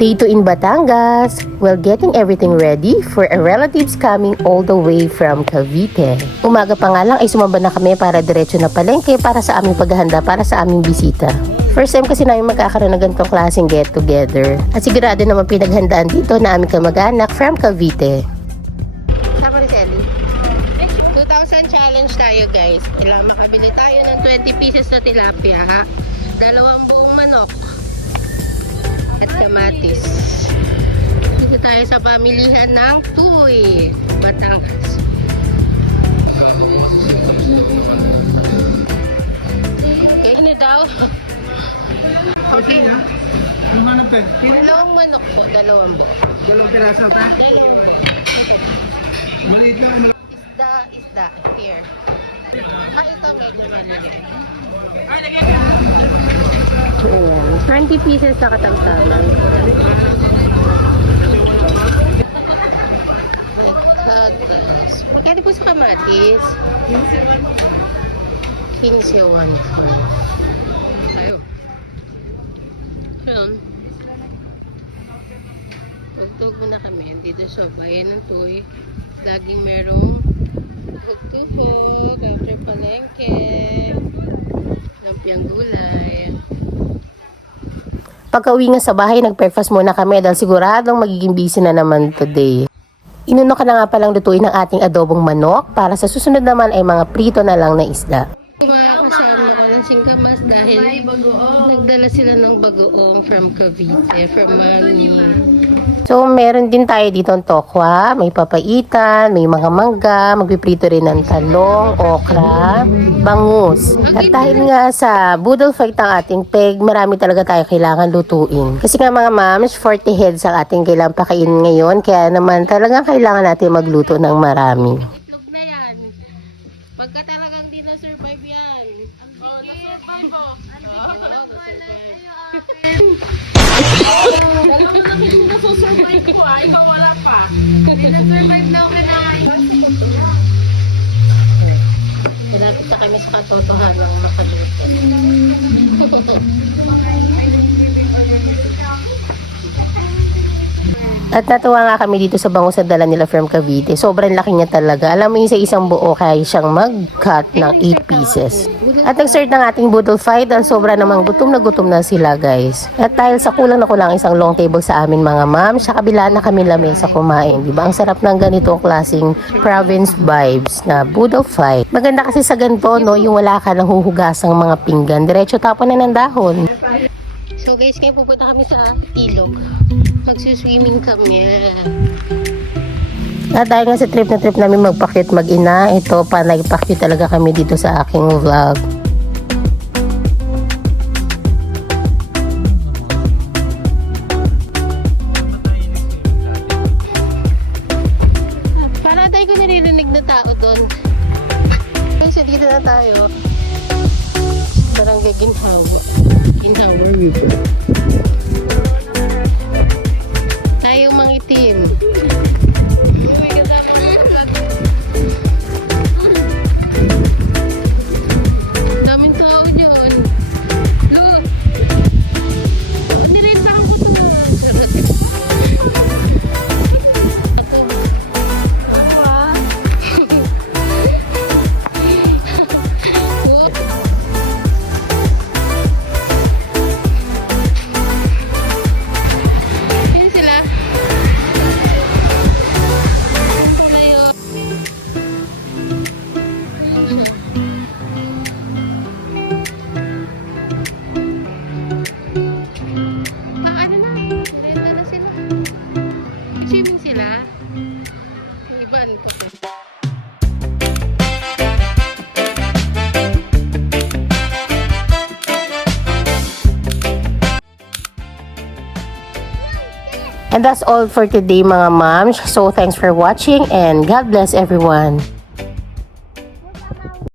Day 2 in Batangas, while getting everything ready for a relatives coming all the way from Cavite. Umaga pa nga lang ay sumamba na kami para diretso na palengke para sa aming paghahanda para sa aming bisita. First time kasi namin magkakaroon ng ganitong klaseng get together. At sigurado naman pinaghandaan dito na aming kamag-anak from Cavite. Sama ni Ellie. 2,000 challenge tayo guys. Kailangan makabili tayo ng 20 pieces na tilapia ha. 2 buong manok. At kamatis. Dito tayo sa pamilihan ng Tuy, Batangas. Okay, ano daw? Okay na? Yung manok pe? 2 manok po, 2 buo. 2 piraso pa? 2 buo. Maliit lang. Isda. Here. Ito medyo maliit. 20 pieces sa katamtaman. Magkano po sa kamatis? 15 1 Ayun. Ayun. Tugtog muna kami. Dito sa bayan ng Tuy. Laging merong tugtog, after palengke, lampiang gulay. Pagka-uwi nga sa bahay, nag-breakfast muna kami dahil siguradong magiging busy na naman today. Inuno ka na nga palang lutuin ang ating adobong manok para sa susunod naman ay mga prito na lang na isda. Kasama ko ng singkamas dahil nagdala sila ng bagoong from Cavite, from Mami. So, meron din tayo dito ng tokwa, may papaitan, may mga mangga, magpiprito rin ng talong, okra, bangus. At dahil nga sa budol fight ng ating peg, marami talaga tayo kailangan lutuin. Kasi nga mga moms, 40 heads ang ating kailangan pakainin ngayon, kaya naman talagang kailangan natin magluto ng marami. Itlog na yan. Pagka talagang di na-survive yan. Ang bigit. Dalawa na hindi nasusurvive ko ah. Ikaw wala pa. Hindi na-survive na ako kinakain. Malapit na kami sa katotohanan makaluto. At natuwa nga kami dito sa bangus na dala nila from Cavite. Sobrang laki niya talaga. Alam mo yung sa isang buo kaya siyang mag-cut ng 8 pieces. At nag-start ng ating budol fight dahil sobra namang gutom na sila guys. At dahil sa kulang na kulang isang long table sa amin mga ma'am, sa kabila na kami lamesa kumain. Diba? Ang sarap ng ganitong klaseng province vibes na budol fight. Maganda kasi sa ganito, no, yung wala ka nang huhugasang mga pinggan. Diretso tapon na ng dahon. So guys, ngayon pupunta kami sa ilog. Magsuswimming kami. At dahil nga sa trip namin magpa-cute mag-ina, ito pa nagpa-cute talaga kami dito sa aking vlog. Para tayo ko naririnig na tao doon. Kasi dito na tayo. Barangay Ginhawa River. Tayong mangitim. Daming tao dyan. Look! Nirin parang ko ito. And that's all for today mga moms. So thanks for watching and God bless everyone.